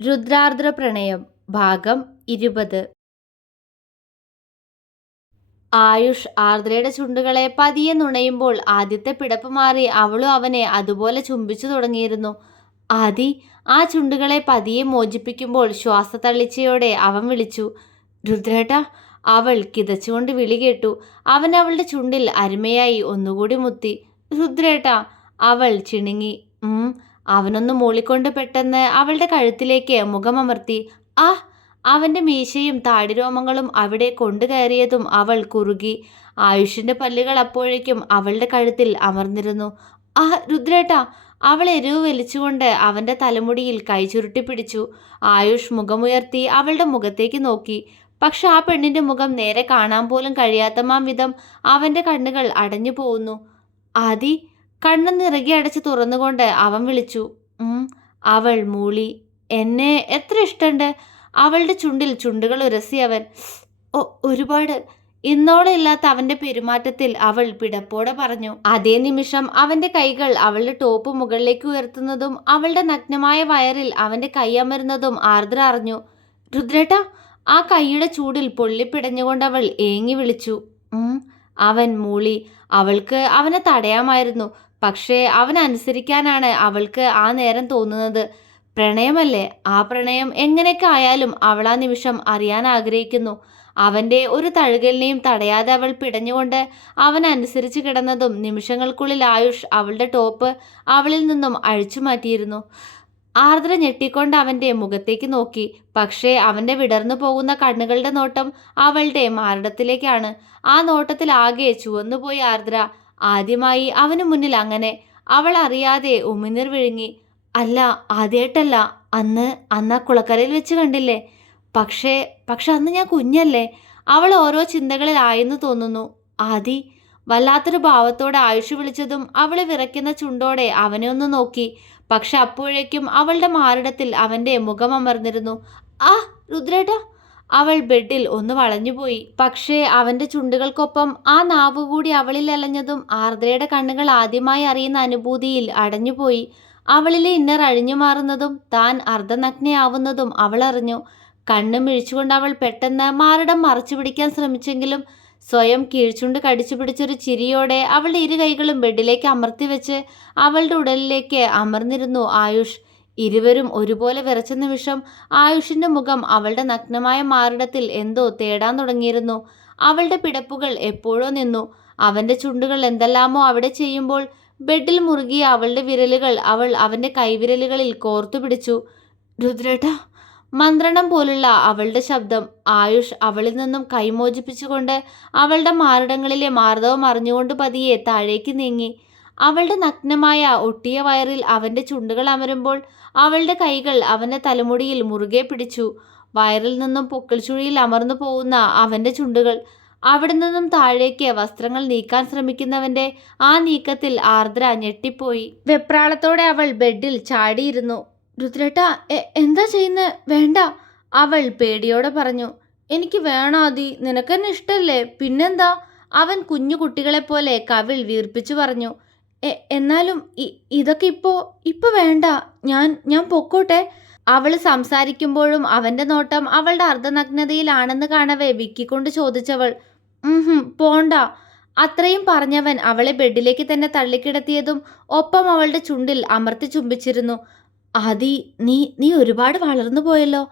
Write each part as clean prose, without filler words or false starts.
രുദ്രാർദ്ര പ്രണയം ഭാഗം 20. ആയുഷ് ആർദ്രയുടെ ചുണ്ടുകളെ പതിയെ നുണയുമ്പോൾ ആദ്യത്തെ പിടപ്പ് മാറി അവളും അവനെ അതുപോലെ ചുംബിച്ചു തുടങ്ങിയിരുന്നു. ആദി ആ ചുണ്ടുകളെ പതിയെ മോചിപ്പിക്കുമ്പോൾ ശ്വാസത്തള്ളിച്ചയോടെ അവൻ വിളിച്ചു, രുദ്രേട്ടാ. അവൾ കിതച്ചുകൊണ്ട് വിളി കേട്ടു. അവൻ അവളുടെ ചുണ്ടിൽ അരുമയായി ഒന്നുകൂടി മുത്തി. രുദ്രേട്ടാ. അവൾ ചിണുങ്ങി. അവനൊന്ന് മൂളിക്കൊണ്ട് പെട്ടെന്ന് അവളുടെ കഴുത്തിലേക്ക് മുഖമമർത്തി. ആ. അവൻ്റെ മീശയും താടിരോമങ്ങളും അവിടെ കൊണ്ടുകയറിയതും അവൾ കുറുകി. ആയുഷിൻ്റെ പല്ലുകൾ അപ്പോഴേക്കും അവളുടെ കഴുത്തിൽ അമർന്നിരുന്നു. ആ രുദ്രേട്ടാ. അവൾ എരിവ് വലിച്ചുകൊണ്ട് അവൻ്റെ തലമുടിയിൽ കൈ ചുരുട്ടി പിടിച്ചു. ആയുഷ് മുഖമുയർത്തി അവളുടെ മുഖത്തേക്ക് നോക്കി. പക്ഷെ ആ പെണ്ണിൻ്റെ മുഖം നേരെ കാണാൻ പോലും കഴിയാത്തമാം വിധം അവൻ്റെ കണ്ണുകൾ അടഞ്ഞു പോകുന്നു. ആദി. കണ്ണ് നിറകി അടച്ച് തുറന്നുകൊണ്ട് അവൻ വിളിച്ചു. അവൾ മൂളി. എന്നെ എത്ര ഇഷ്ടമുണ്ട്. അവളുടെ ചുണ്ടിൽ ചുണ്ടുകൾ ഉരസി അവൻ. ഒരുപാട്. ഇന്നോടെ ഇല്ലാത്ത അവൻ്റെ പെരുമാറ്റത്തിൽ അവൾ പിടപ്പോടെ പറഞ്ഞു. അതേ നിമിഷം അവൻ്റെ കൈകൾ അവളുടെ ടോപ്പ് മുകളിലേക്ക് ഉയർത്തുന്നതും അവളുടെ നഗ്നമായ വയറിൽ അവൻ്റെ കൈ അമരുന്നതും ആർദ്ര അറിഞ്ഞു. രുദ്രേട്ടാ. ആ കൈയുടെ ചൂടിൽ പൊള്ളിപ്പിടഞ്ഞുകൊണ്ട് അവൾ ഏങ്ങി വിളിച്ചു. അവൻ മൂളി. അവൾക്ക് അവനെ തടയാമായിരുന്നു. പക്ഷേ അവൻ അനുസരിക്കാനാണ് അവൾക്ക് ആ നേരം തോന്നുന്നത്. പ്രണയമല്ലേ. ആ പ്രണയം എങ്ങനെയൊക്കെ ആയാലും അവൾ ആ നിമിഷം അറിയാൻ ആഗ്രഹിക്കുന്നു. അവൻ്റെ ഒരു തഴുകലിനെയും തടയാതെ അവൾ പിടഞ്ഞുകൊണ്ട് അവൻ അനുസരിച്ച് കിടന്നതും നിമിഷങ്ങൾക്കുള്ളിൽ ആയുഷ് അവളുടെ ടോപ്പ് അവളിൽ നിന്നും അഴിച്ചു മാറ്റിയിരുന്നു. ആർദ്ര ഞെട്ടിക്കൊണ്ട് അവൻ്റെ മുഖത്തേക്ക് നോക്കി. പക്ഷേ അവൻ്റെ വിടർന്നു പോകുന്ന കണ്ണുകളുടെ നോട്ടം അവളുടെ മാരടത്തിലേക്കാണ്. ആ നോട്ടത്തിൽ ആകെ ചുവന്നുപോയി ആർദ്ര. ആദ്യമായി അവന് മുന്നിൽ അങ്ങനെ. അവൾ അറിയാതെ ഉമിനീർ വിഴുങ്ങി. അല്ല, ആദ്യമായിട്ടല്ല. അന്ന് ആ കുളക്കരയിൽ വെച്ച് കണ്ടില്ലേ. പക്ഷേ അന്ന് ഞാൻ കുഞ്ഞല്ലേ. അവൾ ഓരോ ചിന്തകളിലായെന്ന് തോന്നുന്നു. ആദി. വല്ലാത്തൊരു ഭാവത്തോടെ ആയുഷ് വിളിച്ചതും അവളെ വിറയ്ക്കുന്ന ചുണ്ടോടെ അവനെ ഒന്ന് നോക്കി. പക്ഷെ അപ്പോഴേക്കും അവളുടെ മാറിടത്തിൽ അവൻ്റെ മുഖം അമർന്നിരുന്നു. ആ രുദ്രേട്ടാ. അവൾ ബെഡിൽ ഒന്ന് വളഞ്ഞുപോയി. പക്ഷേ അവൻ്റെ ചുണ്ടുകൾക്കൊപ്പം ആ നാവ് കൂടി അവളിൽ അലഞ്ഞതും ആർദ്രയുടെ കണ്ണുകൾ ആദ്യമായി അറിയുന്ന അനുഭൂതിയിൽ അടഞ്ഞുപോയി. അവളിലെ ഇന്നർ അഴിഞ്ഞു മാറുന്നതും താൻ അർദ്ധനഗ്നയാവുന്നതും അവൾ അറിഞ്ഞു. കണ്ണ് മിഴിച്ചുകൊണ്ട് അവൾ പെട്ടെന്ന് മാറിടം മറച്ചു പിടിക്കാൻ ശ്രമിച്ചെങ്കിലും സ്വയം കീഴ്ചുണ്ട് കടിച്ചു പിടിച്ചൊരു ചിരിയോടെ അവളുടെ ഇരു കൈകളും ബെഡിലേക്ക് അമർത്തി വെച്ച് അവളുടെ ഉടലിലേക്ക് അമർന്നിരുന്നു ആയുഷ്. ഇരുവരും ഒരുപോലെ വിറച്ച നിമിഷം ആയുഷിൻ്റെ മുഖം അവളുടെ നഗ്നമായ മാറിടത്തിൽ എന്തോ തേടാൻ തുടങ്ങിയിരുന്നു. അവളുടെ പിടപ്പുകൾ എപ്പോഴോ നിന്നു. അവൻ്റെ ചുണ്ടുകൾ എന്തെല്ലാമോ അവിടെ ചെയ്യുമ്പോൾ ബെഡിൽ മുറുകിയ അവളുടെ വിരലുകൾ അവൾ അവൻ്റെ കൈവിരലുകളിൽ കോർത്തു പിടിച്ചു. രുദ്രേട്ടാ. മന്ത്രണം പോലുള്ള അവളുടെ ശബ്ദം. ആയുഷ് അവളിൽ നിന്നും കൈമോചിപ്പിച്ചുകൊണ്ട് അവളുടെ മാറിടങ്ങളിലെ മാർദ്ദവം അറിഞ്ഞുകൊണ്ട് പതിയെ താഴേക്ക് നീങ്ങി. അവളുടെ നഗ്നമായ ഒട്ടിയ വയറിൽ അവൻ്റെ ചുണ്ടുകൾ അമരുമ്പോൾ അവളുടെ കൈകൾ അവൻ്റെ തലമുടിയിൽ മുറുകെ പിടിച്ചു. വയറിൽ നിന്നും പൊക്കിൾ ചുഴിയിൽ അമർന്നു പോകുന്ന അവൻ്റെ ചുണ്ടുകൾ. അവിടെ നിന്നും താഴേക്ക് വസ്ത്രങ്ങൾ നീക്കാൻ ശ്രമിക്കുന്നവൻ്റെ ആ നീക്കത്തിൽ ആർദ്ര ഞെട്ടിപ്പോയി. വെപ്രാളത്തോടെ അവൾ ബെഡിൽ ചാടിയിരുന്നു. രുദ്രേട്ടാ. എന്താ ചെയ്യുന്നത്. വേണ്ട. അവൾ പേടിയോടെ പറഞ്ഞു. എനിക്ക് വേണം ആദി. നിനക്കെന്നെ ഇഷ്ടല്ലേ. പിന്നെന്താ. അവൻ കുഞ്ഞു കുട്ടികളെപ്പോലെ കവിൾ വീർപ്പിച്ചു പറഞ്ഞു. എന്നാലും ഇതൊക്കെ ഇപ്പൊ വേണ്ട. ഞാൻ പൊക്കോട്ടെ. അവൾ സംസാരിക്കുമ്പോഴും അവൻ്റെ നോട്ടം അവളുടെ അർദ്ധനഗ്നതയിലാണെന്ന് കാണവേ വിക്കിക്കൊണ്ട് ചോദിച്ചവൾ. പോണ്ട. അത്രയും പറഞ്ഞവൻ അവളെ ബെഡിലേക്ക് തന്നെ തള്ളിക്കിടത്തിയതും ഒപ്പം അവളുടെ ചുണ്ടിൽ അമർത്തി ചുംബിച്ചിരുന്നു. ആദി. നീ ഒരുപാട് വളർന്നു പോയല്ലോ.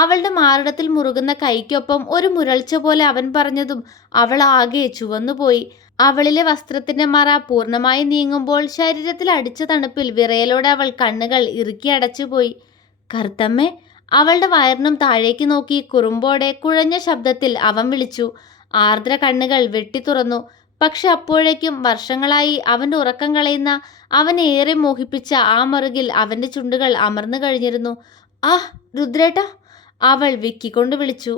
അവളുടെ മാറിടത്തിൽ മുറുകുന്ന കൈക്കൊപ്പം ഒരു മുരൾച്ച പോലെ അവൻ പറഞ്ഞതും അവൾ ആകെ ചുവന്നുപോയി. അവളിലെ വസ്ത്രത്തിന്റെ മറ പൂർണ്ണമായി നീങ്ങുമ്പോൾ ശരീരത്തിൽ അടിച്ച തണുപ്പിൽ വിറയലോടെ അവൾ കണ്ണുകൾ ഇറുക്കി അടച്ചുപോയി. കർത്തമ്മേ. അവളുടെ വയറിനും താഴേക്ക് നോക്കി കുറുമ്പോടെ കുഴഞ്ഞ ശബ്ദത്തിൽ അവൻ വിളിച്ചു. ആർദ്ര കണ്ണുകൾ വെട്ടി തുറന്നു. പക്ഷെ അപ്പോഴേക്കും വർഷങ്ങളായി അവൻ്റെ ഉറക്കം കളയുന്ന അവൻ ഏറെ മോഹിപ്പിച്ച ആ മറുകിൽ അവൻ്റെ ചുണ്ടുകൾ അമർന്നു കഴിഞ്ഞിരുന്നു. ആ രുദ്രേട്ടാ. അവൾ വിക്കിക്കൊണ്ട് വിളിച്ചു.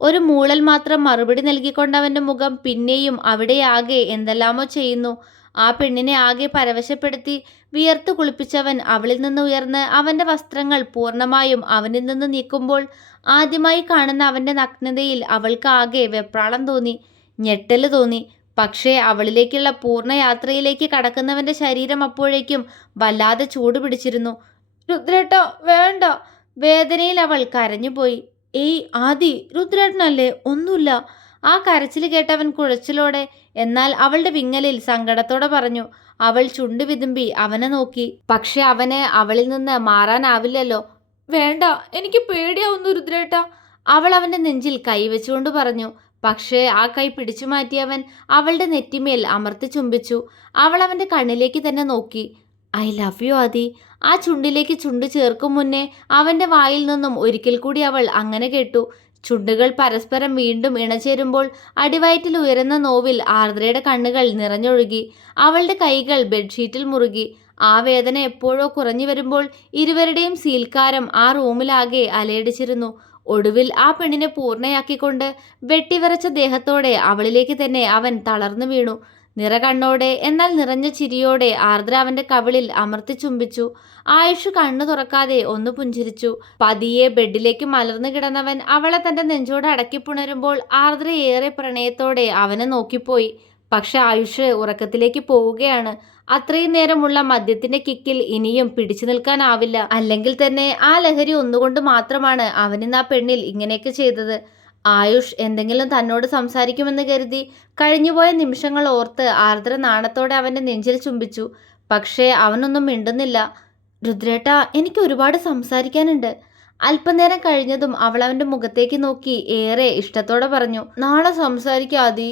ഒരു മൂളൽ മാത്രം മറുപടി നൽകിക്കൊണ്ട് അവൻ്റെ മുഖം പിന്നെയും അവിടെ ആകെ എന്തെല്ലാമോ ചെയ്യുന്നു. ആ പെണ്ണിനെ ആകെ പരവശപ്പെടുത്തി വിയർത്തു കുളിപ്പിച്ചവൻ അവളിൽ നിന്ന് ഉയർന്ന് അവൻ്റെ വസ്ത്രങ്ങൾ പൂർണ്ണമായും അവനിൽ നിന്ന് നീക്കുമ്പോൾ ആദ്യമായി കാണുന്ന അവൻ്റെ നഗ്നതയിൽ അവൾക്ക് ആകെ വെപ്രാളം തോന്നി, ഞെട്ടല് തോന്നി. പക്ഷേ അവളിലേക്കുള്ള പൂർണ്ണ യാത്രയിലേക്ക് കടക്കുന്നവൻ്റെ ശരീരം അപ്പോഴേക്കും വല്ലാതെ ചൂട് പിടിച്ചിരുന്നു. രുദ്രേട്ടാ. വേണ്ട. വേദനയിൽ അവൾ കരഞ്ഞുപോയി. ഏയ് ആദി, രുദ്രേട്ടനല്ലേ, ഒന്നുമില്ല. ആ കരച്ചിൽ കേട്ടവൻ കുഴച്ചിലോടെ, എന്നാൽ അവളുടെ വിങ്ങലിൽ സങ്കടത്തോടെ പറഞ്ഞു. അവൾ ചുണ്ടു വിതുമ്പി അവനെ നോക്കി. പക്ഷെ അവന് അവളിൽ നിന്ന് മാറാനാവില്ലല്ലോ. വേണ്ട, എനിക്ക് പേടിയാവുന്നു രുദ്രേട്ട, അവൾ അവന്റെ നെഞ്ചിൽ കൈവച്ചുകൊണ്ട് പറഞ്ഞു. പക്ഷേ ആ കൈ പിടിച്ചു മാറ്റിയവൻ അവളുടെ നെറ്റിമേൽ അമർത്തി ചുംബിച്ചു. അവൾ അവന്റെ കണ്ണിലേക്ക് തന്നെ നോക്കി. ഐ ലവ് യു ആദി. ആ ചുണ്ടിലേക്ക് ചുണ്ട് ചേർക്കും മുന്നേ അവന്റെ വായിൽ നിന്നും ഒരിക്കൽ കൂടി അവൾ അങ്ങനെ കേട്ടു. ചുണ്ടുകൾ പരസ്പരം വീണ്ടും ഇണചേരുമ്പോൾ അടിവയറ്റിൽ ഉയരുന്ന നോവിൽ ആർദ്രയുടെ കണ്ണുകൾ നിറഞ്ഞൊഴുകി. അവളുടെ കൈകൾ ബെഡ്ഷീറ്റിൽ മുറുകി. ആ വേദന എപ്പോഴോ കുറഞ്ഞു വരുമ്പോൾ ഇരുവരുടെയും സീൽക്കാരം ആ റൂമിലാകെ അലയടിച്ചിരുന്നു. ഒടുവിൽ ആ പെണ്ണിനെ പൂർണ്ണയാക്കിക്കൊണ്ട് വെട്ടിവിറച്ച ദേഹത്തോടെ അവളിലേക്ക് തന്നെ അവൻ തളർന്നു വീണു. നിറകണ്ണോടെ എന്നാൽ നിറഞ്ഞ ചിരിയോടെ ആർദ്ര അവന്റെ കവിളിൽ അമർത്തി ചുംബിച്ചു. ആയുഷ് കണ്ണു തുറക്കാതെ ഒന്ന് പുഞ്ചിരിച്ചു. പതിയെ ബെഡിലേക്ക് മലർന്നു കിടന്നവൻ അവളെ തന്റെ നെഞ്ചോട് അടക്കി പുണരുമ്പോൾ ആർദ്ര ഏറെ പ്രണയത്തോടെ അവനെ നോക്കിപ്പോയി. പക്ഷെ ആയുഷ് ഉറക്കത്തിലേക്ക് പോവുകയാണ്. അത്രയും നേരമുള്ള മദ്യത്തിന്റെ കിക്കിൽ ഇനിയും പിടിച്ചു നിൽക്കാനാവില്ല. അല്ലെങ്കിൽ തന്നെ ആ ലഹരി ഒന്നുകൊണ്ട് മാത്രമാണ് അവനിന്ന് ആ പെണ്ണിൽ ഇങ്ങനെയൊക്കെ ചെയ്തത്. ആയുഷ് എന്തെങ്കിലും തന്നോട് സംസാരിക്കുമെന്ന് കരുതി കഴിഞ്ഞുപോയ നിമിഷങ്ങൾ ഓർത്ത് ആർദ്ര നാണത്തോടെ അവന്റെ നെഞ്ചിൽ ചുംബിച്ചു. പക്ഷേ അവനൊന്നും മിണ്ടുന്നില്ല. രുദ്രേട്ട, എനിക്ക് ഒരുപാട് സംസാരിക്കാനുണ്ട്. അല്പനേരം കഴിഞ്ഞതും അവൾ അവന്റെ മുഖത്തേക്ക് നോക്കി ഏറെ ഇഷ്ടത്തോടെ പറഞ്ഞു. നാളെ സംസാരിക്കാതി,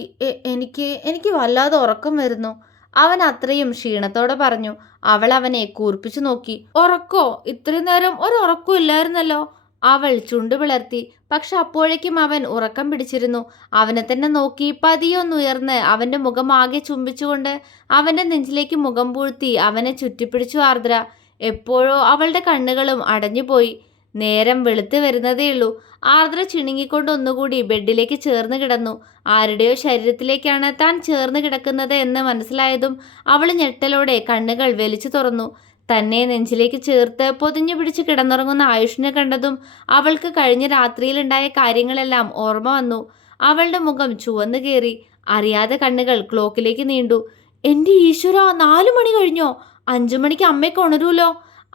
എനിക്ക് വല്ലാതെ ഉറക്കം വരുന്നു, അവൻ അത്രയും ക്ഷീണത്തോടെ പറഞ്ഞു. അവൾ അവനെ കൂർപ്പിച്ചു നോക്കി. ഉറക്കോ? ഇത്രയും നേരം ഒരു ഉറക്കം ഇല്ലായിരുന്നല്ലോ. അവൾ ചുണ്ടു പിളർത്തി. പക്ഷെ അപ്പോഴേക്കും അവൻ ഉറക്കം പിടിച്ചിരുന്നു. അവനെ തന്നെ നോക്കി പതിയൊന്നുയർന്ന് അവന്റെ മുഖം ആകെ ചുംബിച്ചുകൊണ്ട് അവന്റെ നെഞ്ചിലേക്ക് മുഖം പൂഴ്ത്തി അവനെ ചുറ്റിപ്പിടിച്ചു ആർദ്ര. എപ്പോഴോ അവളുടെ കണ്ണുകളും അടഞ്ഞുപോയി. നേരം വെളുത്ത് വരുന്നതേയുള്ളൂ. ആർദ്ര ചിണുങ്ങിക്കൊണ്ട് ഒന്നുകൂടി ബെഡിലേക്ക് ചേർന്ന് കിടന്നു. ആരുടെയോ ശരീരത്തിലേക്കാണ് താൻ ചേർന്ന് കിടക്കുന്നത് എന്ന് മനസ്സിലായതും അവൾ ഞെട്ടലോടെ കണ്ണുകൾ വലിച്ചു തുറന്നു. തന്നെ നെഞ്ചിലേക്ക് ചേർത്ത് പൊതിഞ്ഞു പിടിച്ച് കിടന്നുറങ്ങുന്ന ആയുഷിനെ കണ്ടതും അവൾക്ക് കഴിഞ്ഞ രാത്രിയിലുണ്ടായ കാര്യങ്ങളെല്ലാം ഓർമ്മ വന്നു. അവളുടെ മുഖം ചുവന്നു കയറി. അറിയാതെ കണ്ണുകൾ ക്ലോക്കിലേക്ക് നീണ്ടു. എൻ്റെ ഈശ്വര, 4 മണി കഴിഞ്ഞോ? 5 മണിക്ക് അമ്മയ്ക്ക് ഉണരൂലോ?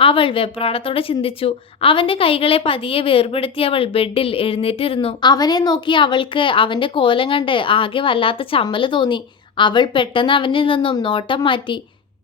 അവൾ വെപ്രാളത്തോടെ ചിന്തിച്ചു. അവന്റെ കൈകളെ പതിയെ വേർപെടുത്തി അവൾ ബെഡിൽ എഴുന്നേറ്റിരുന്നു. അവനെ നോക്കി അവൾക്ക് അവന്റെ കോലം കണ്ട് ആകെ വല്ലാത്ത ചമ്മല് തോന്നി. അവൾ പെട്ടെന്ന് അവനിൽ നിന്നും നോട്ടം മാറ്റി.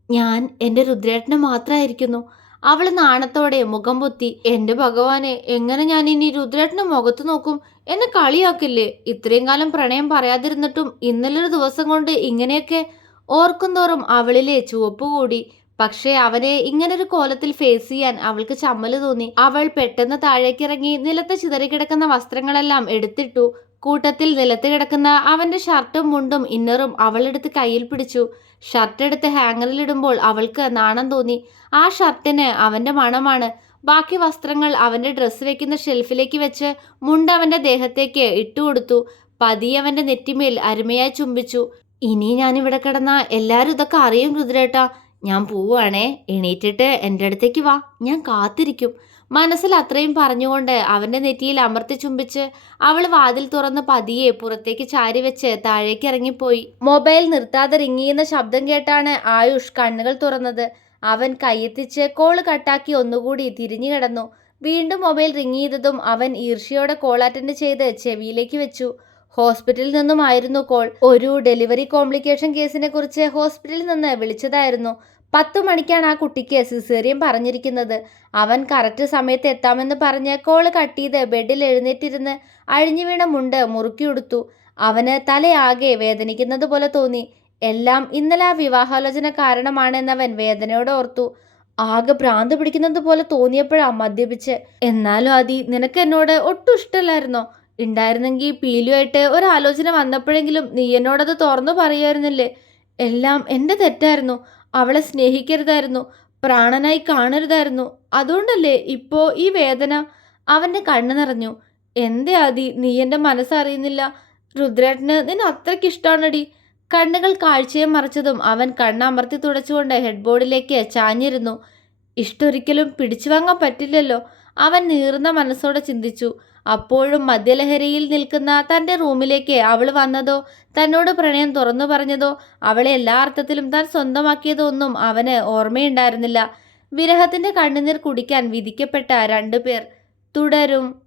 ഞാൻ എൻ്റെ രുദ്രേട്ടന് മാത്രമായിരിക്കുന്നു. അവൾ നാണത്തോടെ മുഖം പൊത്തി. എൻ്റെ ഭഗവാനെ, എങ്ങനെ ഞാൻ ഇനി രുദ്രേട്ടന് മുഖത്ത് നോക്കും? എന്നെ കളിയാക്കില്ലേ? ഇത്രയും കാലം പ്രണയം പറയാതിരുന്നിട്ടും ഇന്നലൊരു ദിവസം കൊണ്ട് ഇങ്ങനെയൊക്കെ. ഓർക്കുന്തോറും അവളിലെ ചുവപ്പ് കൂടി. പക്ഷേ അവനെ ഇങ്ങനൊരു കോലത്തിൽ ഫേസ് ചെയ്യാൻ അവൾക്ക് ചമ്മല് തോന്നി. അവൾ പെട്ടെന്ന് താഴേക്കിറങ്ങി നിലത്ത് ചിതറിക്കിടക്കുന്ന വസ്ത്രങ്ങളെല്ലാം എടുത്തിട്ടു. കൂട്ടത്തിൽ നിലത്ത് കിടക്കുന്ന അവന്റെ ഷർട്ടും മുണ്ടും ഇന്നറും അവളെടുത്ത് കയ്യിൽ പിടിച്ചു. ഷർട്ട് എടുത്ത് ഹാങ്ങറിലിടുമ്പോൾ അവൾക്ക് നാണം തോന്നി. ആ ഷർട്ടിന് അവന്റെ മണമാണ്. ബാക്കി വസ്ത്രങ്ങൾ അവന്റെ ഡ്രസ്സ് വെക്കുന്ന ഷെൽഫിലേക്ക് വെച്ച് മുണ്ട് അവന്റെ ദേഹത്തേക്ക് ഇട്ടുകൊടുത്തു. പതിയെ അവന്റെ നെറ്റിമേൽ അരുമയായി ചുംബിച്ചു. ഇനി ഞാനിവിടെ കിടന്ന എല്ലാവരും ഇതൊക്കെ അറിയും രുദ്രേട്ടാ. ഞാൻ പോവുകയാണേ. എണീറ്റിട്ട് എൻ്റെ അടുത്തേക്ക് വാ, ഞാൻ കാത്തിരിക്കും. മനസ്സിൽ അത്രയും പറഞ്ഞുകൊണ്ട് അവൻ്റെ നെറ്റിയിൽ അമർത്തി ചുംബിച്ച് അവൾ വാതിൽ തുറന്ന് പതിയെ പുറത്തേക്ക് ചാരി വെച്ച് താഴേക്ക് ഇറങ്ങിപ്പോയി. മൊബൈൽ നിർത്താതെ റിങ്ങിയുന്ന ശബ്ദം കേട്ടാണ് ആയുഷ് കണ്ണുകൾ തുറന്നത്. അവൻ കയ്യെത്തിച്ച് കോള് കട്ടാക്കി ഒന്നുകൂടി തിരിഞ്ഞു കിടന്നു. വീണ്ടും മൊബൈൽ റിങ് ചെയ്തതും അവൻ ഈർഷ്യയോടെ കോൾ അറ്റൻഡ് ചെയ്ത് ചെവിയിലേക്ക് വെച്ചു. ഹോസ്പിറ്റലിൽ നിന്നുമായിരുന്നു കോൾ. ഒരു ഡെലിവറി കോംപ്ലിക്കേഷൻ കേസിനെ കുറിച്ച് ഹോസ്പിറ്റലിൽ നിന്ന് വിളിച്ചതായിരുന്നു. 10 മണിക്കാണ് ആ കുട്ടിക്ക് സിസേറിയൻ പറഞ്ഞിരിക്കുന്നത്. അവൻ കറക്റ്റ് സമയത്ത് എത്താമെന്ന് പറഞ്ഞ് കോള് കട്ട് ചെയ്ത് ബെഡിൽ എഴുന്നേറ്റിരുന്ന് അഴിഞ്ഞു വീണ മുണ്ട് മുറുക്കിയെടുത്തു. അവന് തലയാകെ വേദനിക്കുന്നത് പോലെ തോന്നി. എല്ലാം ഇന്നലെ ആ വിവാഹാലോചന കാരണമാണെന്നവൻ വേദനയോടെ ഓർത്തു. ആകെ ഭ്രാന്ത് പിടിക്കുന്നത് പോലെ തോന്നിയപ്പോഴാ മദ്യപിച്ച്. എന്നാലും ആദി, നിനക്ക് എന്നോട് ഒട്ടും ഇഷ്ടമല്ലായിരുന്നോ? ഉണ്ടായിരുന്നെങ്കിൽ പീലുമായിട്ട് ഒരാലോചന വന്നപ്പോഴെങ്കിലും നീ എന്നോടത് തുറന്നു പറയുമായിരുന്നില്ലേ? എല്ലാം എൻ്റെ തെറ്റായിരുന്നു. അവളെ സ്നേഹിക്കരുതായിരുന്നു, പ്രാണനായി കാണരുതായിരുന്നു. അതുകൊണ്ടല്ലേ ഇപ്പോൾ ഈ വേദന? അവൻ്റെ കണ്ണ് നിറഞ്ഞു. എന്തേ ആദി, നീ എൻ്റെ മനസ്സറിയുന്നില്ല? രുദ്രേട്ടന് നിന്നെ അത്രയ്ക്ക് ഇഷ്ടമാണടി. കണ്ണുകൾ കാഴ്ചയെ മറച്ചതും അവൻ കണ്ണമർത്തി തുടച്ചുകൊണ്ട് ഹെഡ് ബോർഡിലേക്ക് ചാഞ്ഞിരുന്നു. ഇഷ്ടൊരിക്കലും പിടിച്ചു വാങ്ങാൻ പറ്റില്ലല്ലോ, അവൻ നീറുന്ന മനസ്സോടെ ചിന്തിച്ചു. അപ്പോഴും മദ്യലഹരിയിൽ നിൽക്കുന്ന തൻ്റെ റൂമിലേക്ക് അവൾ വന്നതോ തന്നോട് പ്രണയം തുറന്നു പറഞ്ഞതോ അവളെ എല്ലാ അർത്ഥത്തിലും താൻ സ്വന്തമാക്കിയതോ ഒന്നും അവന് ഓർമ്മയുണ്ടായിരുന്നില്ല. വിരഹത്തിൻ്റെ കണ്ണുനീർ കുടിക്കാൻ വിധിക്കപ്പെട്ട 2 പേർ. തുടരും.